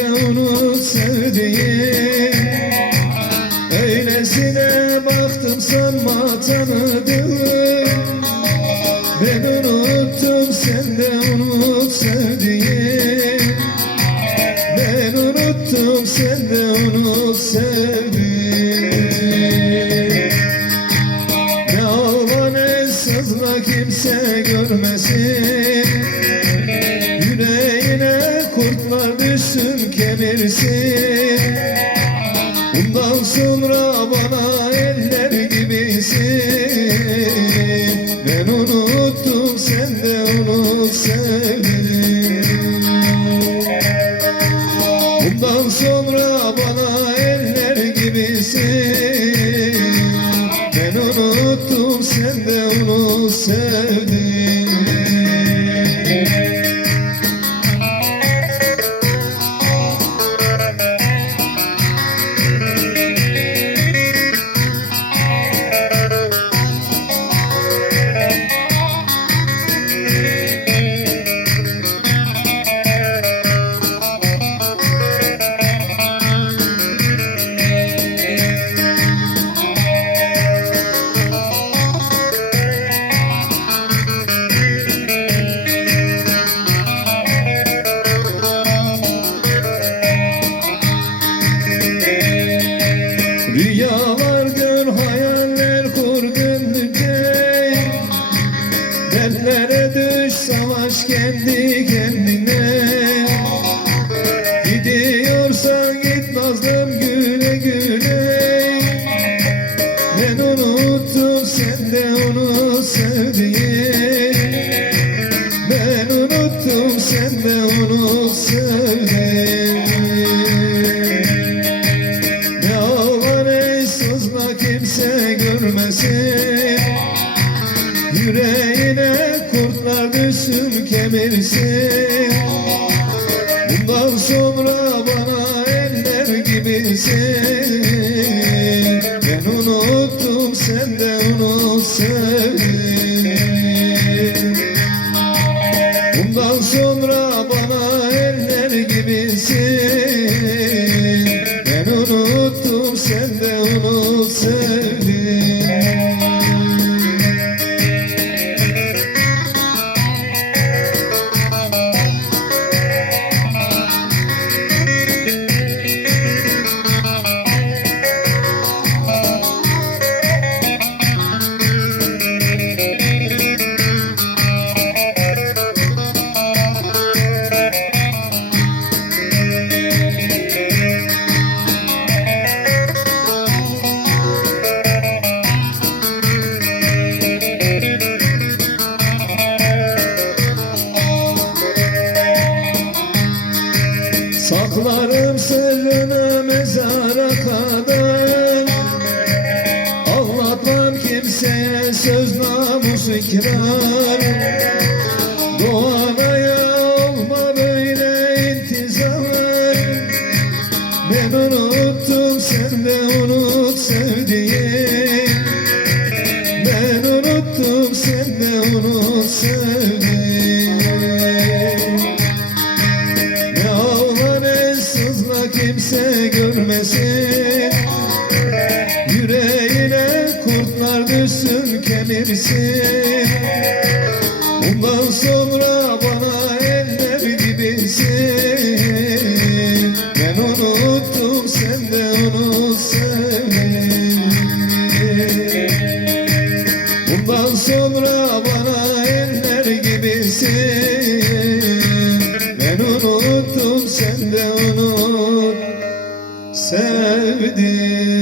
sen de onu sevdiğim Öylesine baktım sanma tanıdım. Ben unuttum sen de unut sevdiğim düşsün kemirsin Bundan sonra bana Dertlere düş, savaş kendi kendine. Gidiyorsan git nazlım güle güle. Ben unuttum, sen de onu sevdiğin. Ben unuttum, sen de onu sevdiğin. Ne ağlar ey sızma kimse görmesin. Yüreğine kurtlar düşsün kemirsin Bundan sonra bana eller gibisin. Ben unuttum sen de unut sevdim. Bundan sonra bana eller gibisin Saklarım sırrını mezara kadar. Anlatmam kimseye söz namus ikrar kimse görmesin. Yüreğine kurtlar düşsün kemirsin. Bundan sonra bana eller gibisin Ben unuttum sen de unut sevdim Bundan sonra bana eller gibisin Ben unuttum sen de unut sevdim